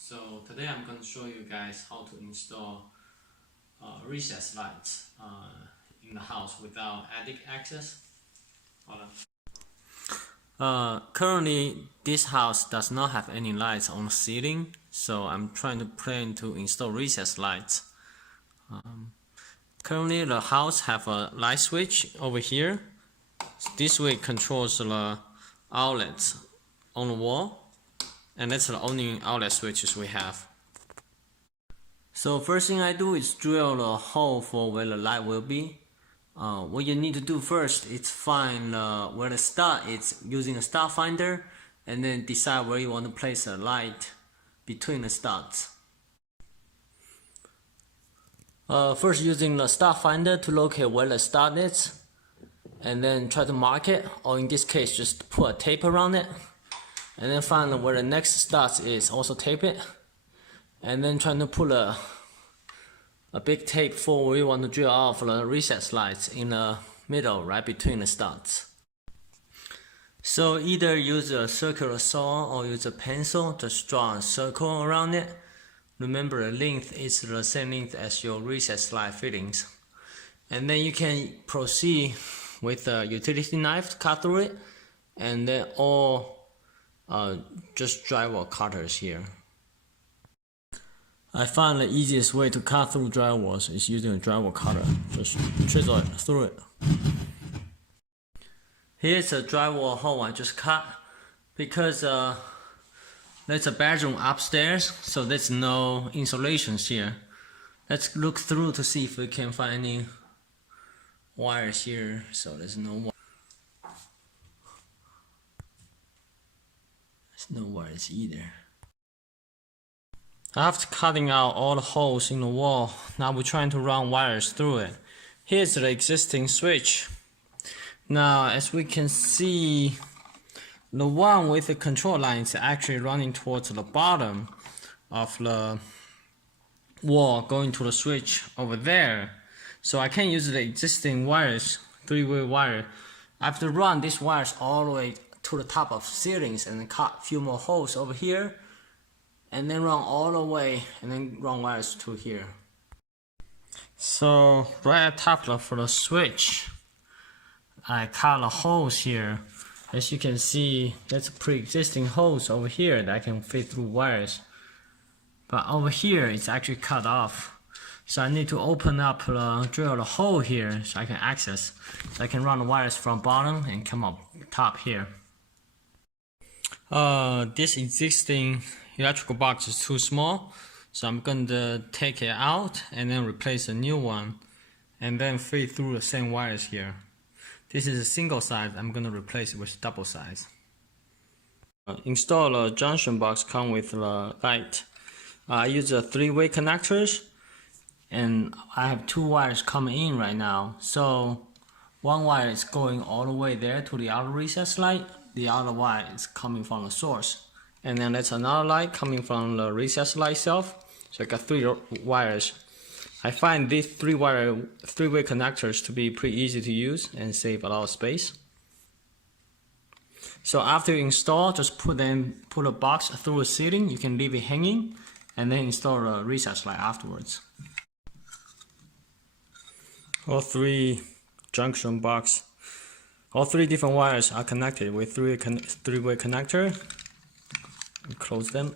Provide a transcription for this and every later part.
So today I'm going to show you guys how to install recess lights in the house without attic access. Hold on. Currently this house does not have any lights on the ceiling, so I'm trying to plan to install recess lights. Currently the house have a light switch over here. This switch controls the outlets on the wall, and that's the only outlet switches we have. So first thing I do is drill the hole for where the light will be. What you need to do first is find where the stud is using a stud finder, and then decide where you want to place a light between the studs. First using the stud finder to locate where the stud is, and then try to mark it, or in this case just put a tape around it, and then find where the next stud is, also tape it, and then trying to pull a big tape for where you want to drill off the recess lights in the middle, right between the studs. So either use a circular saw or use a pencil, just draw a circle around it. Remember the length is the same length as your recess light fittings. And then you can proceed with a utility knife to cut through it, and then just drywall cutters here. I find the easiest way to cut through drywalls is using a drywall cutter. Just chisel it through it. Here's a drywall hole I just cut because there's a bedroom upstairs, so there's no insulations here. Let's look through to see if we can find any wires here. So there's no wires either. After cutting out all the holes in the wall, now we're trying to run wires through it. Here's the existing switch. Now as we can see, the one with the control line is actually running towards the bottom of the wall, going to the switch over there. So I can use the existing wires, three-way wire. I have to run these wires all the way to the top of ceilings and then cut a few more holes over here, and then run all the way and then run wires to here. So right at top for the switch, I cut the holes here. As you can see, there's pre-existing holes over here that I can fit through wires. But over here, it's actually cut off. So I need to open up drill the hole here so I can access. So I can run the wires from bottom and come up top here. This existing electrical box is too small, so I'm going to take it out and then replace a new one, and then feed through the same wires here. This is a single size, I'm going to replace it with double size. Install a junction box come with the light. I use a three-way connectors, and I have two wires coming in right now. So one wire is going all the way there to the outer recess light, the other wire is coming from the source. And then there's another light coming from the recess light itself. So I got three wires. I find these three-way connectors to be pretty easy to use and save a lot of space. So after you install, just put a box through the ceiling. You can leave it hanging, and then install the recess light afterwards. All three junction box, all three different wires are connected with three-way connector. Close them.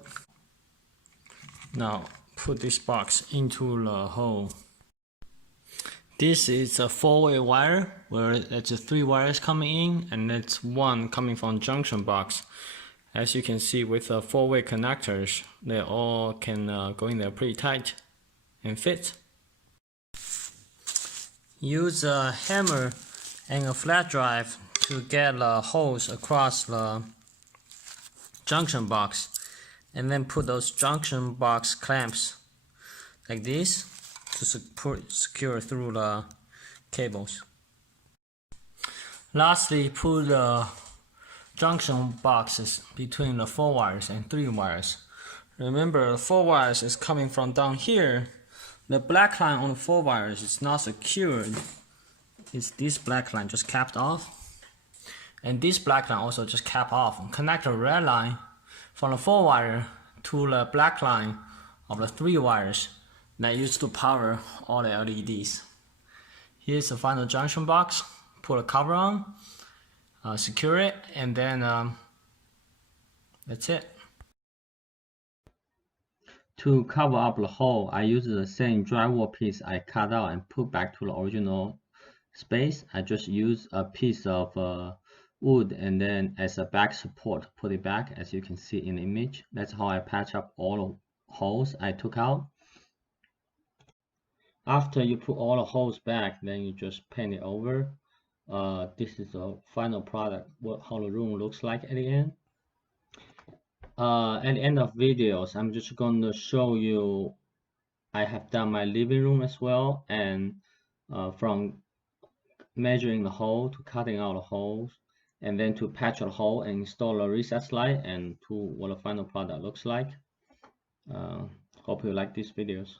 Now put this box into the hole. This is a four-way wire where there's three wires coming in, and that's one coming from junction box. As you can see, with the four-way connectors, they all can go in there pretty tight and fit. Use a hammer and a flat drive to get the holes across the junction box, and then put those junction box clamps like this to secure through the cables. Lastly, put the junction boxes between the 4 wires and 3 wires. Remember, the 4 wires is coming from down here. The black line on the 4 wires is not secured. It's this black line just capped off, and this black line also just cap off. Connect the red line from the 4 wire to the black line of the 3 wires that used to power all the LEDs. Here's the final junction box. Put a cover on, secure it, and then that's it. To cover up the hole, I use the same drywall piece I cut out and put back to the original space. I just use a piece of wood and then as a back support, put it back as you can see in the image. That's how I patch up all the holes I took out. After you put all the holes back, then you just paint it over. This is the final product, how the room looks like at the end. At the end of videos, I'm just going to show you I have done my living room as well, and from measuring the hole to cutting out the holes, and then to patch the hole and install a recess light, and to what the final product looks like. Hope you like these videos.